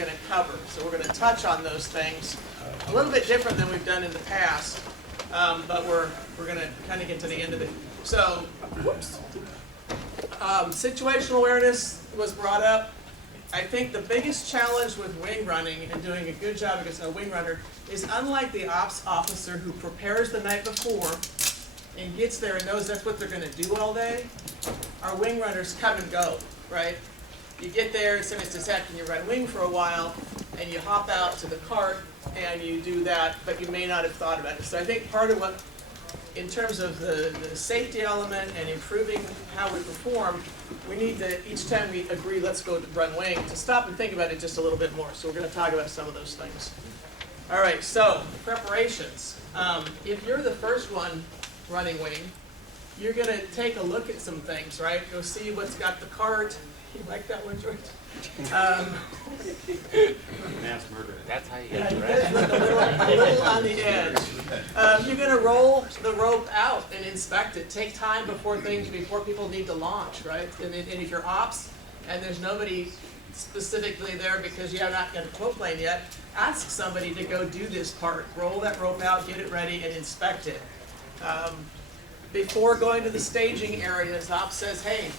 going to cover. So we're going to touch on those things. A little bit different than we've done in the past, but we're going to kind of get to the end of it. So, situational awareness was brought up. I think the biggest challenge with wing running and doing a good job against a wing runner is, unlike the ops officer who prepares the night before and gets there and knows that's what they're going to do all day, our wing runners come and go, right? You get there, it's a sec, and you run wing for a while, and you hop out to the cart and you do that, but you may not have thought about it. So I think part of what, in terms of the safety element and improving how we perform, we need to, each time we agree, let's go to run wing, to stop and think about it just a little bit more. So we're going to talk about some of those things. All right, so preparations. If you're the first one running wing, you're going to take a look at some things, right? Go see what's got the cart. You like that one, George? Mass murder. That's how you Yeah, get you it, guys right? look a little on the edge. You're going to roll the rope out and inspect it. Take time before people need to launch, right? And if you're ops and there's nobody specifically there because you have not got a tow plane yet, ask somebody to go do this part. Roll that rope out, get it ready, and inspect it. Before going to the staging areas, ops says, hey,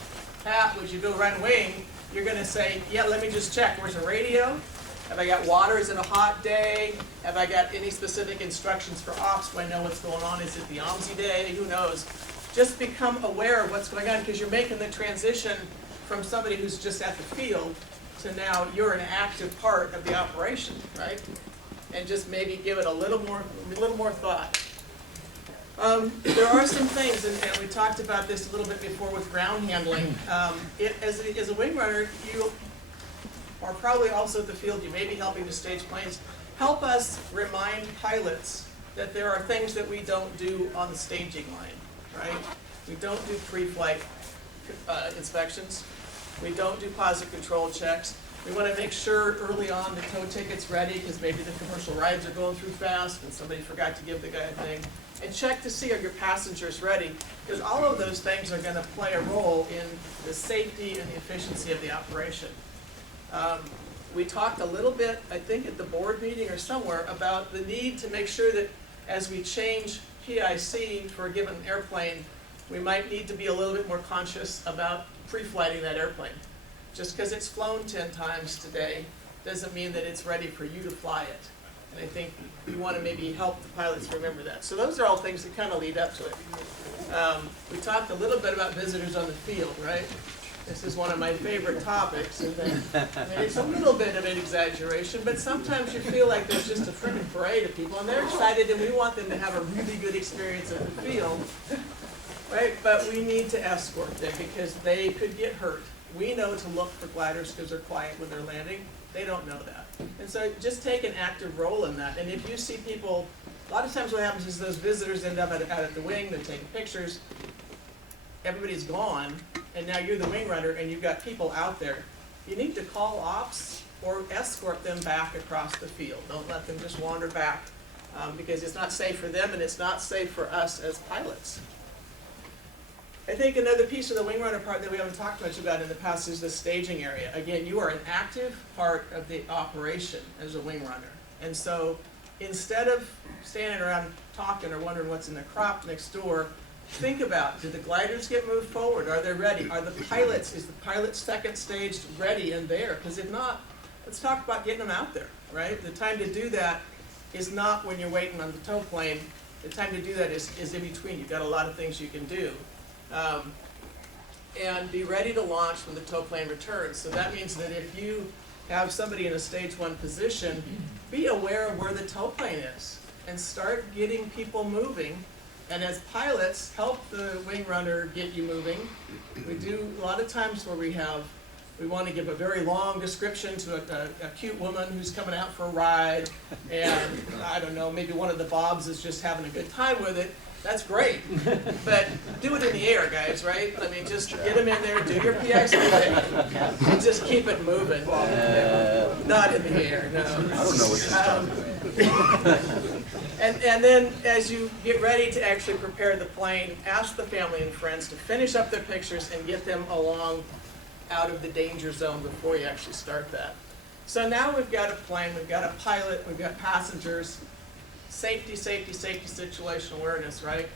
Pat, would you go run wing? You're going to say, yeah, let me just check. Where's a radio? Have I got water? Is it a hot day? Have I got any specific instructions for ops? Do I know what's going on? Is it the OMSI day? Who knows? Just become aware of what's going on, because you're making the transition from somebody who's just at the field to now you're an active part of the operation, right? And just maybe give it a little more thought. There are some things, and we talked about this a little bit before with ground handling. As a wing runner, you are probably also at the field, you may be helping to stage planes. Help us remind pilots that there are things that we don't do on the staging line, right? We don't do pre-flight inspections. We don't do positive control checks. We want to make sure early on the tow ticket's ready, because maybe the commercial rides are going through fast and somebody forgot to give the guy a thing. And check to see, are your passengers ready? Because all of those things are going to play a role in the safety and the efficiency of the operation. We talked a little bit, I think at the board meeting or somewhere, about the need to make sure that as we change PIC for a given airplane, we might need to be a little bit more conscious about pre-flighting that airplane. Just because it's flown 10 times today doesn't mean that it's ready for you to fly it. And I think we want to maybe help the pilots remember that. So those are all things that kind of lead up to it. We talked a little bit about visitors on the field, right? This is one of my favorite topics. And it's a little bit of an exaggeration, but sometimes you feel like there's just a freaking parade of people, and they're excited, and we want them to have a really good experience at the field, right? But we need to escort them because they could get hurt. We know to look for gliders because they're quiet when they're landing. They don't know that. And so just take an active role in that. And if you see people, a lot of times what happens is those visitors end up out at the wing, they're taking pictures, everybody's gone, and now you're the wing runner and you've got people out there. You need to call ops or escort them back across the field. Don't let them just wander back, because it's not safe for them and it's not safe for us as pilots. I think another piece of the wing runner part that we haven't talked much about in the past is the staging area. Again, you are an active part of the operation as a wing runner. And so instead of standing around talking or wondering what's in the crop next door, think about, did the gliders get moved forward? Are they ready? Are the pilots, is the pilot's second stage ready and there? Because if not, let's talk about getting them out there, right? The time to do that is not when you're waiting on the tow plane. The time to do that is in between. You've got a lot of things you can do. And be ready to launch when the tow plane returns. So that means that if you have somebody in a stage 1 position, be aware of where the tow plane is and start getting people moving. And as pilots, help the wing runner get you moving. We do a lot of times where we want to give a very long description to a cute woman who's coming out for a ride, and I don't know, maybe one of the bobs is just having a good time with it. That's great, but do it in the air, guys, right? I mean, just get them in there, do your PIC and just keep it moving. Not in the air, no. I don't know what you're talking about. And then as you get ready to actually prepare the plane, ask the family and friends to finish up their pictures and get them along out of the danger zone before you actually start that. So now we've got a plane, we've got a pilot, we've got passengers. Safety, safety, safety, situational awareness, right?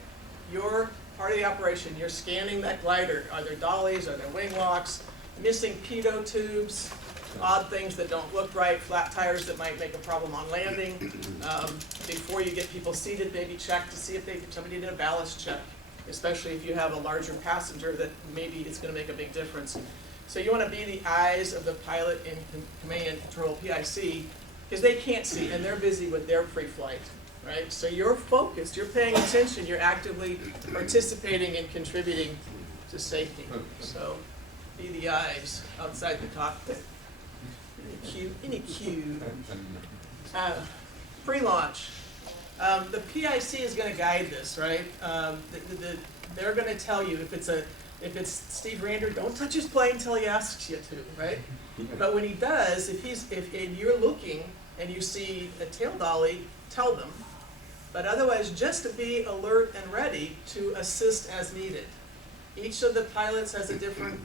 You're part of the operation, you're scanning that glider. Are there dollies, are there wing locks, missing pitot tubes, odd things that don't look right, flat tires that might make a problem on landing. Before you get people seated, maybe check to see if somebody did a ballast check, especially if you have a larger passenger that maybe it's going to make a big difference. So you want to be the eyes of the pilot in command and control, PIC, because they can't see and they're busy with their pre-flight, right? So you're focused, you're paying attention, you're actively participating and contributing to safety. So be the eyes outside the cockpit. Any cue. Pre-launch. The PIC is going to guide this, right? They're going to tell you if it's Steve Rander, don't touch his plane until he asks you to, right? But when he does, if you're looking and you see a tail dolly, tell them. But otherwise, just to be alert and ready to assist as needed. Each of the pilots has a different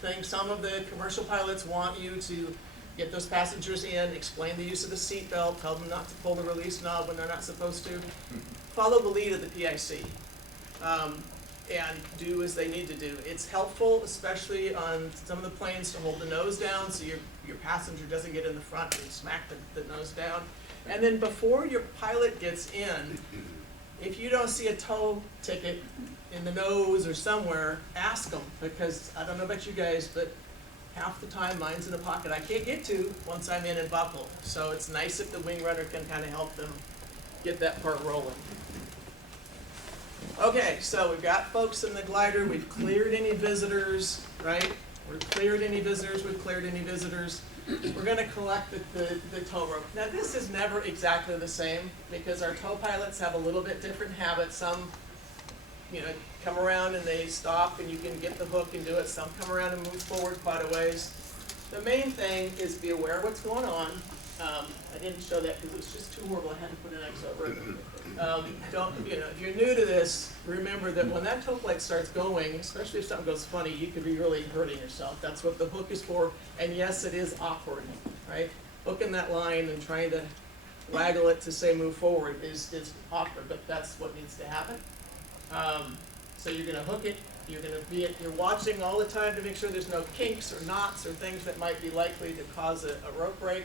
thing. Some of the commercial pilots want you to get those passengers in, explain the use of the seat belt, tell them not to pull the release knob when they're not supposed to. Follow the lead of the PIC and do as they need to do. It's helpful, especially on some of the planes, to hold the nose down so your passenger doesn't get in the front and smack the nose down. And then before your pilot gets in, if you don't see a tow ticket in the nose or somewhere, ask them, because I don't know about you guys, but half the time mine's in a pocket I can't get to once I'm in and buckle. So it's nice if the WingRunner can kind of help them get that part rolling. Okay, so we've got folks in the glider, we've cleared any visitors, right? We've cleared any visitors. We're going to collect the tow rope. Now this is never exactly the same because our tow pilots have a little bit different habits. Some come around and they stop and you can get the hook and do it. Some come around and move forward quite a ways. The main thing is be aware of what's going on. I didn't show that because it was just too horrible. I had to put an X over it. If you're new to this, remember that when that tow plate starts going, especially if something goes funny, you could be really hurting yourself. That's what the hook is for. And yes, it is awkward, right? Hooking that line and trying to waggle it to say move forward is awkward, but that's what needs to happen. So you're going to hook it. You're watching all the time to make sure there's no kinks or knots or things that might be likely to cause a rope break.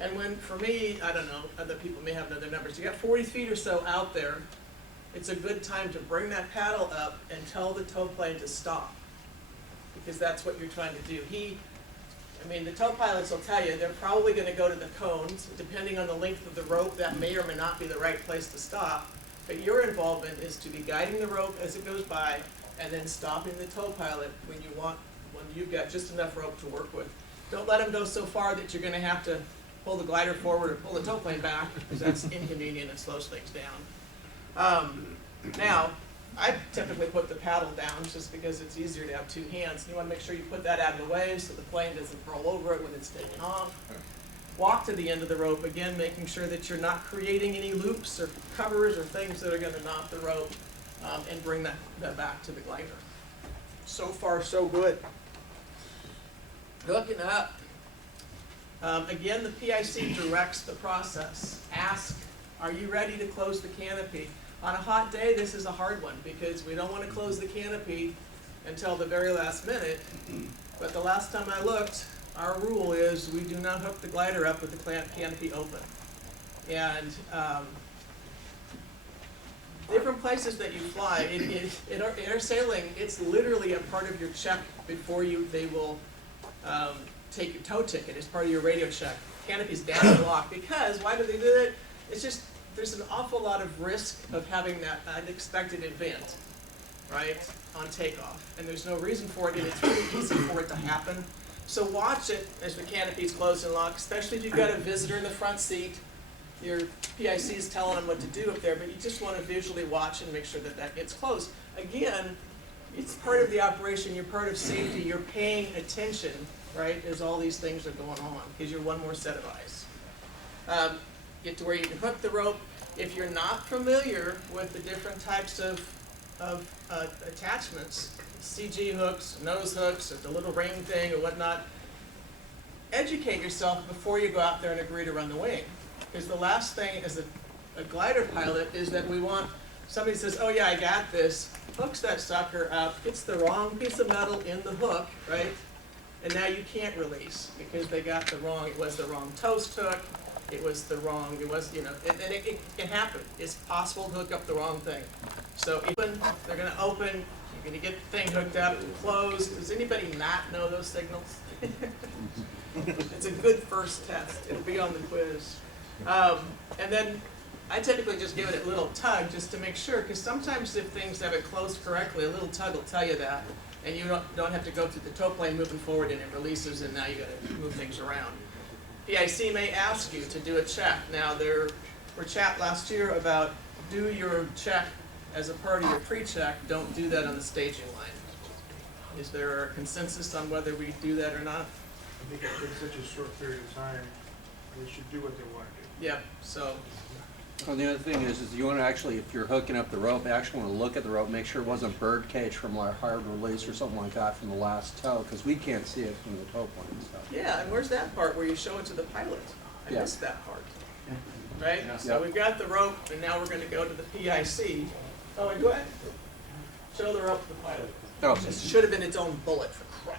And for me, I don't know, other people may have other numbers. You got 40 feet or so out there. It's a good time to bring that paddle up and tell the tow plane to stop, because that's what you're trying to do. The tow pilots will tell you they're probably going to go to the cones. Depending on the length of the rope, that may or may not be the right place to stop. But your involvement is to be guiding the rope as it goes by and then stopping the tow pilot when you've got just enough rope to work with. Don't let them go so far that you're going to have to pull the glider forward or pull the tow plane back, because that's inconvenient and slows things down. Now, I typically put the paddle down just because it's easier to have two hands. You want to make sure you put that out of the way so the plane doesn't roll over it when it's taking off. Walk to the end of the rope, again, making sure that you're not creating any loops or covers or things that are going to knot the rope, and bring that back to the glider. So far, so good. Hooking up. Again, the PIC directs the process. Ask, are you ready to close the canopy? On a hot day, this is a hard one because we don't want to close the canopy until the very last minute. But the last time I looked, our rule is we do not hook the glider up with the canopy open. And different places that you fly, in air sailing, it's literally a part of your check before they will take your tow ticket as part of your radio check. Canopy's down and locked, because why do they do that? It's just there's an awful lot of risk of having that unexpected event, right, on takeoff, and there's no reason for it, and it's really easy for it to happen. So watch it as the canopy's closed and locked, especially if you've got a visitor in the front seat. Your PIC is telling them what to do up there, but you just want to visually watch and make sure that gets closed. Again, it's part of the operation, you're part of safety, you're paying attention, right, as all these things are going on, because you're one more set of eyes. Get to where you can hook the rope. If you're not familiar with the different types of attachments, CG hooks, nose hooks, or the little ring thing or whatnot, educate yourself before you go out there and agree to run the wing. Because the last thing as a glider pilot is that we want, somebody says, oh yeah, I got this, hooks that sucker up, gets the wrong piece of metal in the hook, right? And now you can't release because they got the wrong, it was the wrong toast hook, it was the wrong, it was, you know, and it can happen. It's possible to hook up the wrong thing. So open, they're gonna open, you're gonna get the thing hooked up, close. Does anybody not know those signals? It's a good first test. It'll be on the quiz. And then I typically just give it a little tug just to make sure, because sometimes if things haven't closed correctly, a little tug will tell you that, and you don't have to go through the tow plane moving forward and it releases and now you got to move things around. PIC may ask you to do a check. Now there were chat last year about do your check as a part of your pre-check, don't do that on the staging line. Is there a consensus on whether we do that or not? I think it's been such a short period of time, they should do what they want to do. Yep, so, Well, the other thing is you want to actually, if you're hooking up the rope, you actually want to look at the rope, make sure it wasn't bird cage from like hard release or something like that from the last tow, because we can't see it from the tow plane and stuff. yeah, and where's that part where you show it to the pilot? I Yeah. missed that part. Right? So Yep. we've got the rope, and now we're gonna go to the PIC. Oh, and go ahead. Show the rope to the pilot. Oh, This should have been its own bullet, for crap.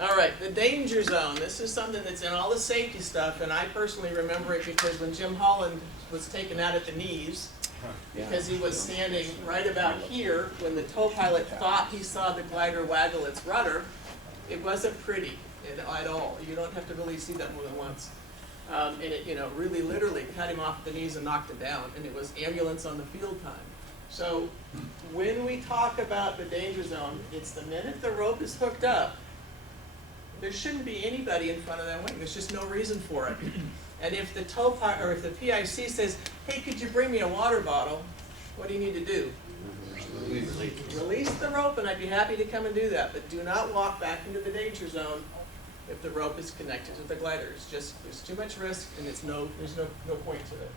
All right, the danger zone. This is something that's in all the safety stuff, and I personally remember it because when Jim Holland was taken out at the knees, because he was standing right about here when the tow pilot thought he saw the glider waggle its rudder, it wasn't pretty at all. You don't have to really see that more than once. And it, you know, really literally cut him off the knees and knocked him down, and it was ambulance on the field time. So when we talk about the danger zone, it's the minute the rope is hooked up, there shouldn't be anybody in front of that wing. There's just no reason for it. And if the or if the PIC says, hey, could you bring me a water bottle? What do you need to do? Release the rope, and I'd be happy to come and do that. But do not walk back into the danger zone if the rope is connected to the glider. It's just, there's too much risk, and there's no point to it.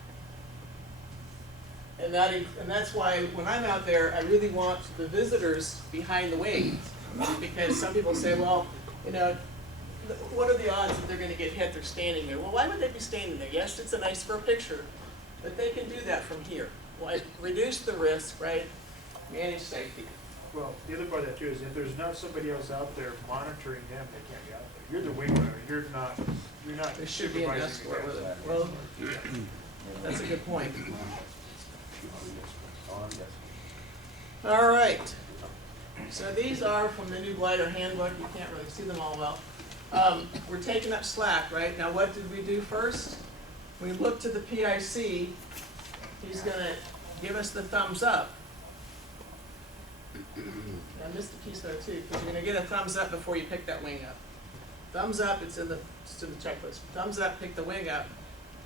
And that's why when I'm out there, I really want the visitors behind the wing, because some people say, well, you know, what are the odds that they're going to get hit? They're standing there. Well, why would they be standing there? Yes, it's a nice for a picture, but they can do that from here. Why reduce the risk, right? Manage safety. Well, the other part of that too is if there's not somebody else out there monitoring them, they can't be out there. You're the wing runner, you're not There should be an supervising the escort with guys. it. Well, that's a good point. All right. So these are from the new glider handbook. You can't really see them all well. We're taking up slack, right? Now what did we do first? We looked to the PIC. He's going to give us the thumbs up. I missed a piece there too, because you're going to get a thumbs up before you pick that wing up. Thumbs up, it's in the checklist. Thumbs up, pick the wing up.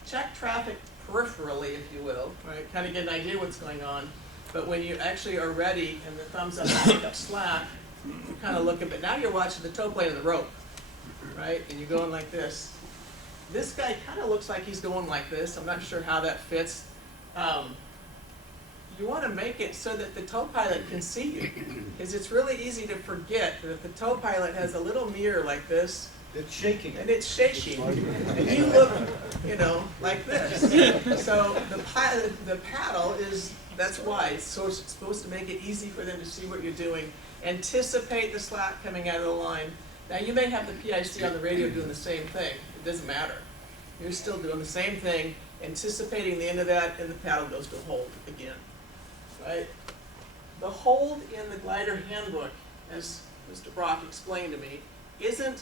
Check traffic peripherally, if you will, right? Kind of get an idea what's going on. But when you actually are ready and the thumbs up and pick up slack, you kind of look at it. Now you're watching the tow plane and the rope, right? And you're going like this. This guy kind of looks like he's going like this. I'm not sure how that fits. You want to make it so that the tow pilot can see you. Because it's really easy to forget that if the tow pilot has a little mirror like this, It's shaking. and it's shaking, and you look, you know, like this. So the paddle is, that's why, it's supposed to make it easy for them to see what you're doing. Anticipate the slack coming out of the line. Now you may have the PIC on the radio doing the same thing. It doesn't matter. You're still doing the same thing, anticipating the end of that, and the paddle goes to hold again. Right? The hold in the glider handbook, as Mr. Brock explained to me, isn't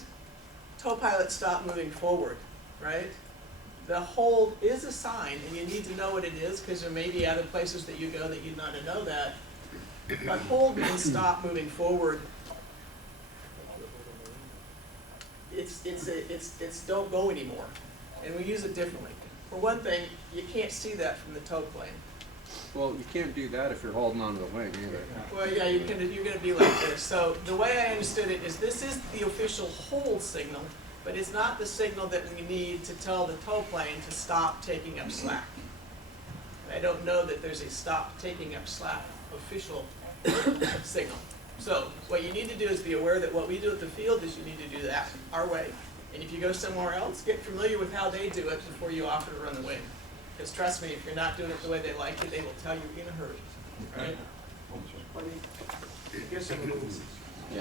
tow pilot stop moving forward, right? The hold is a sign, and you need to know what it is, because there may be other places that you go that you'd not know that. But hold means stop moving forward. It's don't go anymore, and we use it differently. For one thing, you can't see that from the tow plane. well, you can't do that if you're holding onto the wing either. Well, yeah, you're gonna be like this. So the way I understood it is this is the official hold signal, but it's not the signal that we need to tell the tow plane to stop taking up slack. I don't know that there's a stop taking up slack official signal. So what you need to do is be aware that what we do at the field is you need to do that our way. And if you go somewhere else, get familiar with how they do it before you offer to run the wing. Because trust me, if you're not doing it the way they like it, they will tell you in a hurry. Right? I guess I'm a little,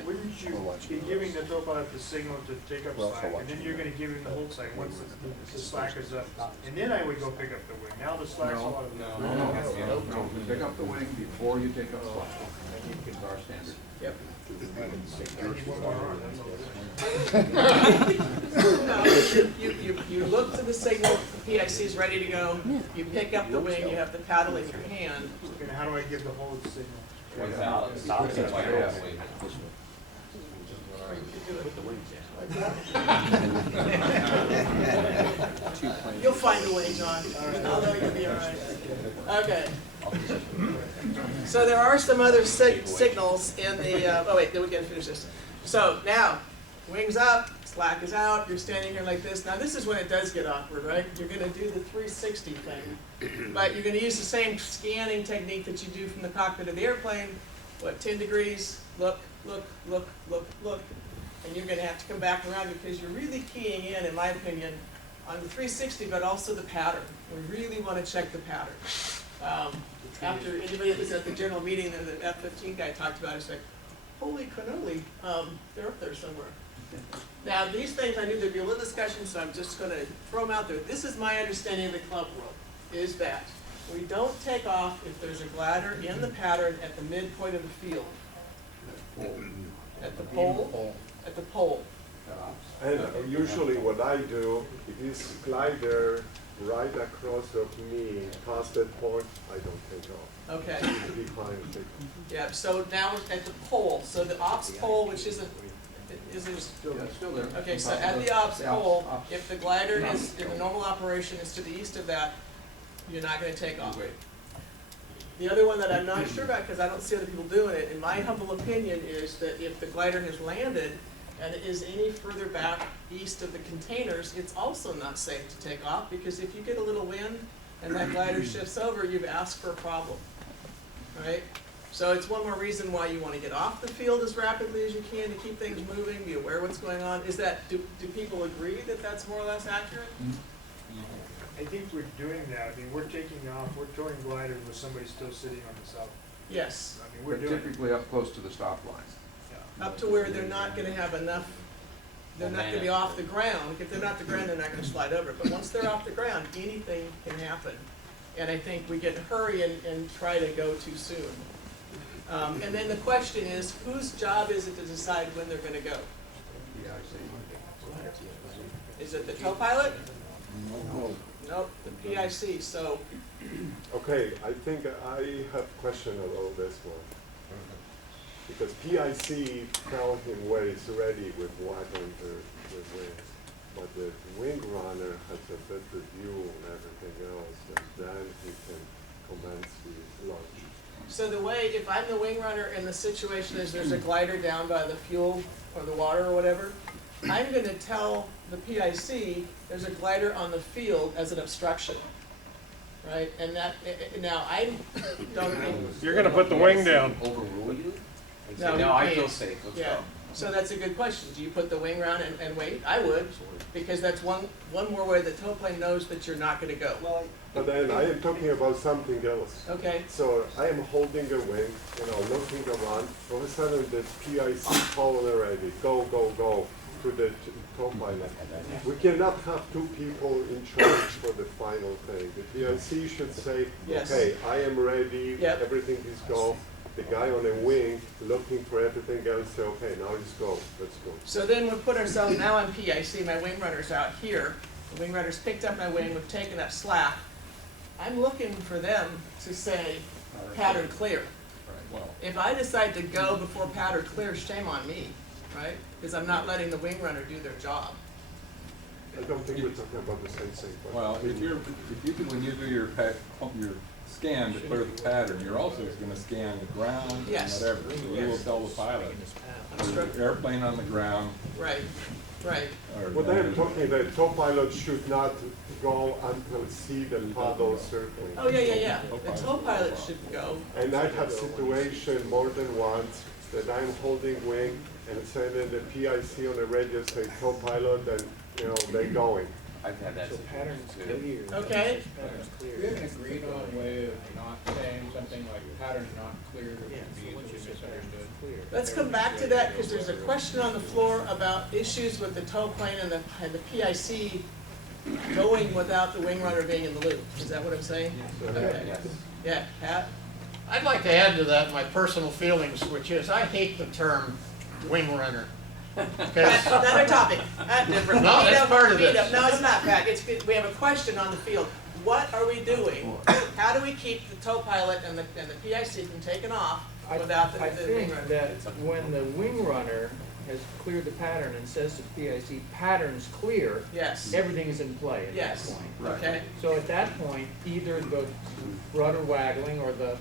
wouldn't you be giving the tow pilot the signal to take up slack, and then you're gonna give him the hold sign once the slack is up? And then I would go pick up the wing. Now the slack's a lot of. No, you pick up the wing before you take up slack. It's our standard. Yep. I need one more arm, that's all. No, you look to the signal, the PIC is ready to go, you pick up the wing, you have the paddle in your hand. And how do I give the hold signal? You'll find a way, John. I'll know you'll be all right. Okay. So there are some other signals in the, oh wait, then we gotta finish this. So now, wings up, slack is out, you're standing here like this. Now this is when it does get awkward, right? You're gonna do the 360 thing, but you're gonna use the same scanning technique that you do from the cockpit of the airplane. What, 10 degrees, look, look, look, look, look. And you're gonna have to come back around because you're really keying in my opinion, on the 360, but also the pattern. We really wanna check the pattern. After anybody that was at the general meeting that the F-15 guy talked about, it's like, holy cannoli, they're up there somewhere. Now, these things, I knew there'd be a little discussion, so I'm just gonna throw them out there. This is my understanding of the club world, is that we don't take off if there's a glider in the pattern at the midpoint of the field. At the pole? At the pole. And usually what I do, if this glider right across of me, past that point, I don't take off. Okay. Be fine, take off. Yeah, so now at the pole, so the ops pole, which is Yeah, it's still there. okay, so at the ops pole, if the glider is, if the normal operation is to the east of that, you're not gonna take off. The other one that I'm not sure about, because I don't see other people doing it, in my humble opinion, is that if the glider has landed and is any further back east of the containers, it's also not safe to take off, because if you get a little wind and that glider shifts over, you've asked for a problem, right? So it's one more reason why you want to get off the field as rapidly as you can to keep things moving, be aware of what's going on. Is that, do people agree that that's more or less accurate? I think we're doing that. I mean, we're taking off, we're towing gliders with somebody still sitting on the south. Yes, I mean, we're But doing it. typically up close to the stop line. up to where they're not gonna have enough, they're not gonna be off the ground. If they're not the ground, they're not gonna slide over. But once they're off the ground, anything can happen. And I think we get in a hurry and try to go too soon. And then the question is, whose job is it to decide when they're gonna go? Is it the tow pilot? No. Nope, the PIC. So, Okay, I think I have a question about this one. Because PIC tell him where he's ready with what on the wing. But the WingRunner has a better view on everything else, and then he can commence the launch. so the way, if I'm the WingRunner and the situation is there's a glider down by the fuel or the water or whatever, I'm gonna tell the PIC there's a glider on the field as an obstruction, right? And that, now I don't think. You're gonna put the wing down. Overrule you? And No, say, you no, I can't. feel safe, let's Yeah, go. so that's a good question. Do you put the wing around and wait? I would, because that's one more way the tow plane knows that you're not gonna go. But then I am talking about something else. Okay, So I am holding a wing, looking around. All of a sudden, the PIC calling already, go, go, go, to the tow pilot. We cannot have two people in charge for the final thing. The PIC should say, Yes. okay, I am ready, Yep. everything is go. The guy on the wing looking for everything else, say, okay, now let's go, let's go. so then we put ourselves, now I'm PIC, my wing runner's out here. The wing runner's picked up my wing, we've taken up slack. I'm looking for them to say, pattern clear. If I decide to go before pattern clear, shame on me, right? Because I'm not letting the wing runner do their job. I don't think we're talking about the same thing. But Well, if you can, when you do your scan to clear the pattern, you're also gonna scan the ground and Yes. whatever. So you will Yes. tell the pilot, Obstruct- airplane on the ground, Right, right. or. what I am talking, the tow pilot should not go until see the paddle circling. Oh, yeah. The tow pilot should go. And I have situation more than once, that I'm holding wing and sending the PIC on the radio say co-pilot, and they're going. I've had that. Pattern's clear. Okay. Pattern's clear. We have an agreed on way of not saying something like pattern not clear that would be easily misunderstood. Let's come back to that, because there's a question on the floor about issues with the tow plane and the PIC going without the WingRunner being in the loop. Is that what I'm saying? Okay. Yes. Yeah, Pat? I'd like to add to that my personal feelings, which is I hate the term WingRunner. That's another topic. Different. No, that's part of Beat this. up. No, it's not, Pat. We have a question on the field. What are we doing? How do we keep the tow pilot and the PIC from taking off without the I think WingRunner? that when the WingRunner has cleared the pattern and says to the PIC, pattern's clear, Yes. everything is in play at that Yes. point. Okay. So at that point, either the rudder waggling or the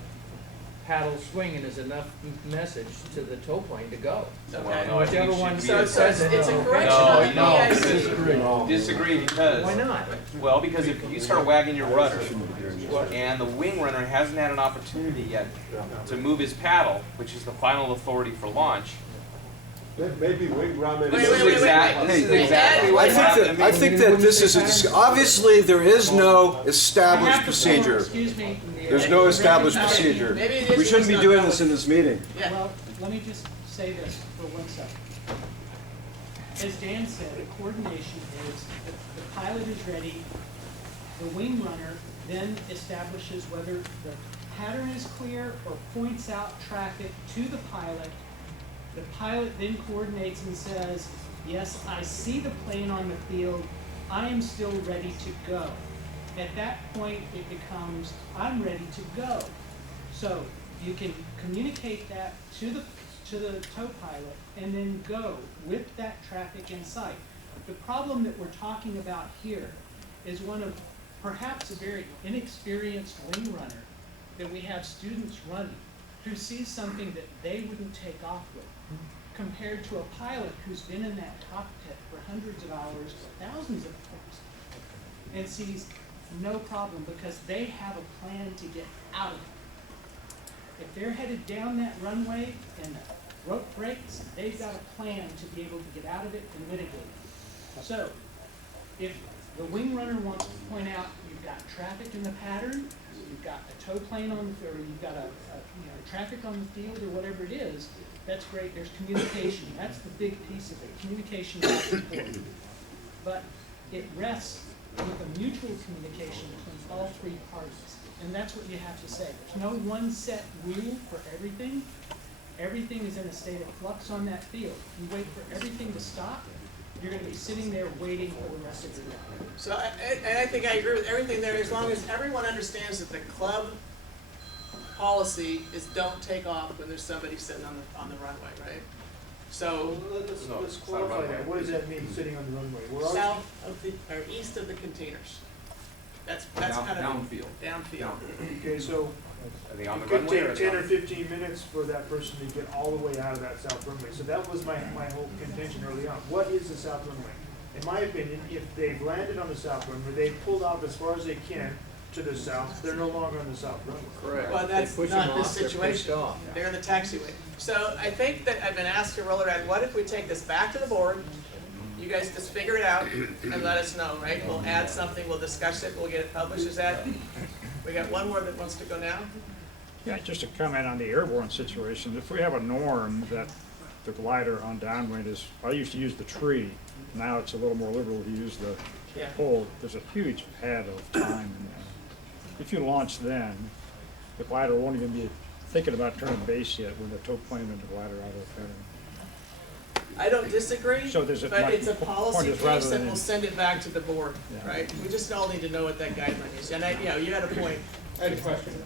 paddle swinging is enough message to the tow plane to go. Okay. No, I think Whichever it one should be So says it's it. a correction No, on the no, PIC. Disagree because. Why not? Well, because if you start wagging your rudder and the wing runner hasn't had an opportunity yet to move his paddle, which is the final authority for launch. Maybe WingRunner. This Wait, is exactly what happened. I think that this is obviously there is no established procedure. Excuse me. There's no established procedure. Maybe it is We shouldn't be not doing valid. this in this meeting. Yeah. Well, let me just say this for 1 second. As Dan said, the coordination is the pilot is ready, the wing runner then establishes whether the pattern is clear or points out traffic to the pilot. The pilot then coordinates and says, yes, I see the plane on the field, I am still ready to go. At that point, it becomes, I'm ready to go. So you can communicate that to the tow pilot and then go with that traffic in sight. The problem that we're talking about here is one of perhaps a very inexperienced wing runner that we have students running who sees something that they wouldn't take off with, compared to a pilot who's been in that cockpit for hundreds of hours, thousands of hours, and sees no problem because they have a plan to get out of it. If they're headed down that runway and the rope breaks, they've got a plan to be able to get out of it and mitigate it. So, if the wing runner wants to point out you've got traffic in the pattern, you've got a tow plane on the, or you've got traffic on the field or whatever it is, that's great. There's communication. That's the big piece of it. Communication is important. But it rests with a mutual communication between all three parties. And that's what you have to say. There's no one set rule for everything. Everything is in a state of flux on that field. You wait for everything to stop, you're going to be sitting there waiting for the rest of the day. So I think I agree with everything there, as long as everyone understands that the club policy is don't take off when there's somebody sitting on the runway, right? So Let's clarify that. What does that mean, sitting on the runway? We're already- south of the, or east of the containers. That's kind of Downfield. downfield. Okay, so Are they on the it could runway or take are they 10 or on- 15 minutes for that person to get all the way out of that south runway. So that was my whole contention early on. What is the south runway? In my opinion, if they've landed on the south runway, they've pulled off as far as they can to the south, they're no longer on the south runway. Correct. Well, that's push not them this off, they're pushed situation. off. They're in the taxiway. So I think that I've been asked to roll around, what if we take this back to the board? You guys just figure it out and let us know, right? We'll add something, we'll discuss it, we'll get it published. Is that, we got one more that wants to go now? Yeah, just to comment on the airborne situation, if we have a norm that the glider on downwind is, I used to use the tree, now it's a little more liberal to use the Yeah. pole, there's a huge pad of time in there. If you launch then, the glider won't even be thinking about turning base yet when the tow plane and the glider are out of the pattern. I don't disagree, So there's a- but my it's a point policy is rather piece and than- we'll send it back to the board, Yeah. right? We just all need to know what that guideline is. And you had a point. I had a question.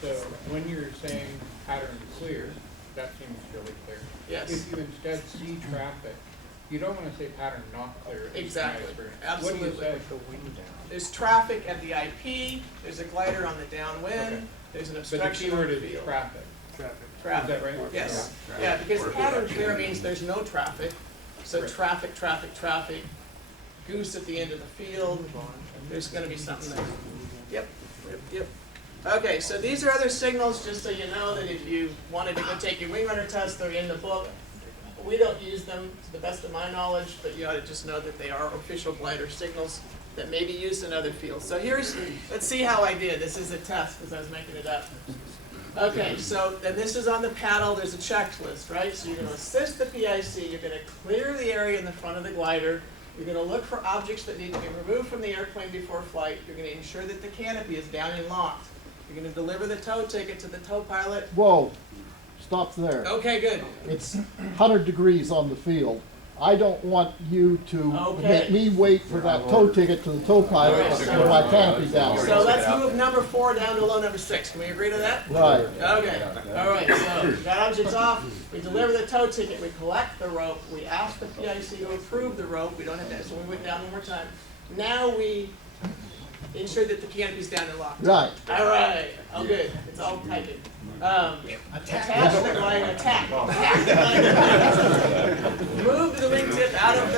So when you're saying pattern clear, that seems really clear. Yes. If you instead see traffic, you don't want to say pattern not clear. in my Exactly. experience. Absolutely. What do you say? There's traffic at the IP, there's a glider on the downwind, Okay. there's an But the obstruction on keyword the is field. traffic. Traffic. Traffic. Is that right? Yes, yeah, because pattern clear means there's no traffic, so Right. traffic, goose at the end of the field, there's gonna be something there. Yep. Okay, so these are other signals, just so you know that if you wanted to go take your WingRunner test, they're in the book. We don't use them to the best of my knowledge, but you ought to just know that they are official glider signals that may be used in other fields. So let's see how I did. This is a test because I was making it up. Okay, so then this is on the paddle. There's a checklist, right? So you're going to assist the PIC. You're going to clear the area in the front of the glider. You're going to look for objects that need to be removed from the airplane before flight. You're going to ensure that the canopy is down and locked. You're going to deliver the tow ticket to the tow pilot. Whoa, stop there. Okay, good. It's 100 degrees on the field. I don't want you to Okay. make me wait for that tow ticket to the tow pilot Alright, to so- put my canopy down. So let's move number 4 down to low number 6. Can we agree to that? Right. Okay. All right. So got objects off. We deliver the tow ticket. We collect the rope. We ask the PIC to approve the rope. We don't have that, so we went down one more time. Now we ensure that the canopy's down and locked. Right. All right. Oh, good. It's all typing. Attach the glider. Attack. Move the wingtip out of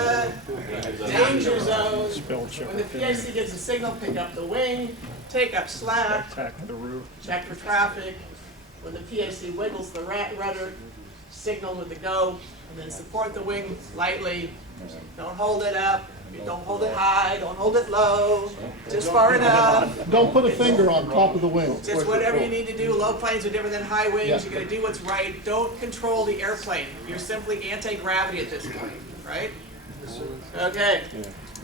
the danger zone. When the PIC gives a signal, pick up the wing, take up slack, Attack the roof. check for traffic. When the PIC wiggles the rudder, signal with the go, and then support the wing lightly. Don't hold it up. Don't hold it high. Don't hold it low. Just far enough. Don't put a finger on top of the wing. Just whatever you need to do. Low planes are different than high wings. Yeah. You're going to do what's right. Don't control the airplane. You're simply anti-gravity at this point, right? Okay.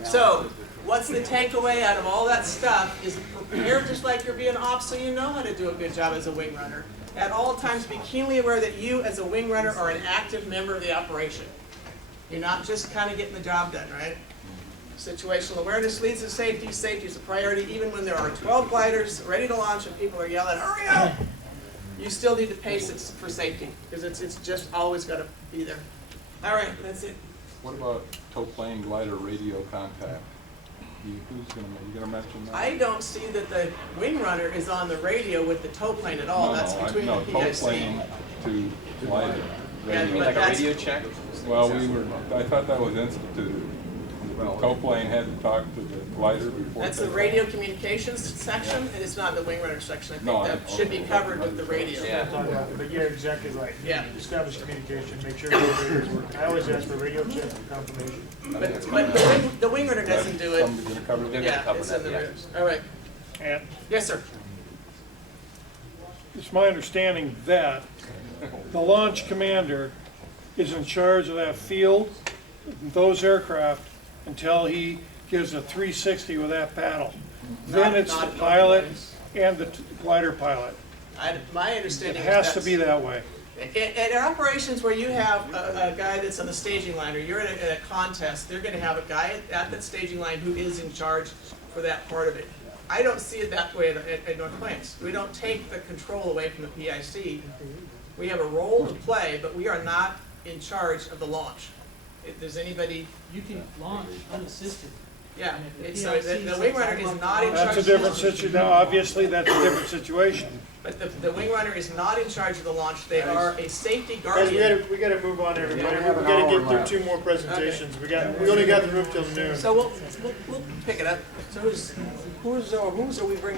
So, what's the takeaway out of all that stuff is prepare just like you're being off so you know how to do a good job as a wing runner. At all times, be keenly aware that you, as a wing runner, are an active member of the operation. You're not just kind of getting the job done, right? Situational awareness leads to safety. Safety is a priority. Even when there are 12 gliders ready to launch and people are yelling, hurry up! You still need to pace it for safety because it's just always got to be there. All right, that's it. What about tow plane glider radio contact? You gonna mention that? I don't see that the wing runner is on the radio with the tow plane at all. That's between the tow PIC. plane to glider. Yeah, radio. but Like a that's- radio check? Well, I thought that was instituted. The tow plane had to talk to the glider before. That's the radio communications section, and it's not the wing runner section. I think No, that should be covered with the radio. Yeah. But you're exactly right. Yeah. Establish communication, make sure the radios work. I always ask for radio check for confirmation. But the wing runner doesn't do it. Somebody's gonna cover They're that. gonna Yeah, cover it's that, in the yeah. radios. All right. And Yes, sir. It's my understanding that the launch commander is in charge of that field, those aircraft, until he gives a 360 with that paddle. Then it's the Not pilot always. and the glider pilot. My It understanding is has to that's- be that way. At operations where you have a guy that's on the staging line, or you're in a contest, they're gonna have a guy at that staging line who is in charge for that part of it. I don't see it that way at North Plains. We don't take the control away from the PIC. We have a role to play, but we are not in charge of the launch. If there's anybody, You can launch unassisted. yeah, And if it's, the so PIC the says, wing "I runner is want not to in launch," charge. That's a different situation. Now, obviously, that's a different situation. But the wing runner is not in charge of the launch. They are a safety Guys, guardian. we gotta move on, everybody. We have We an gotta hour get through left. 2 more presentations. We only got the room till noon. So we'll pick it up. So who's are we bringing?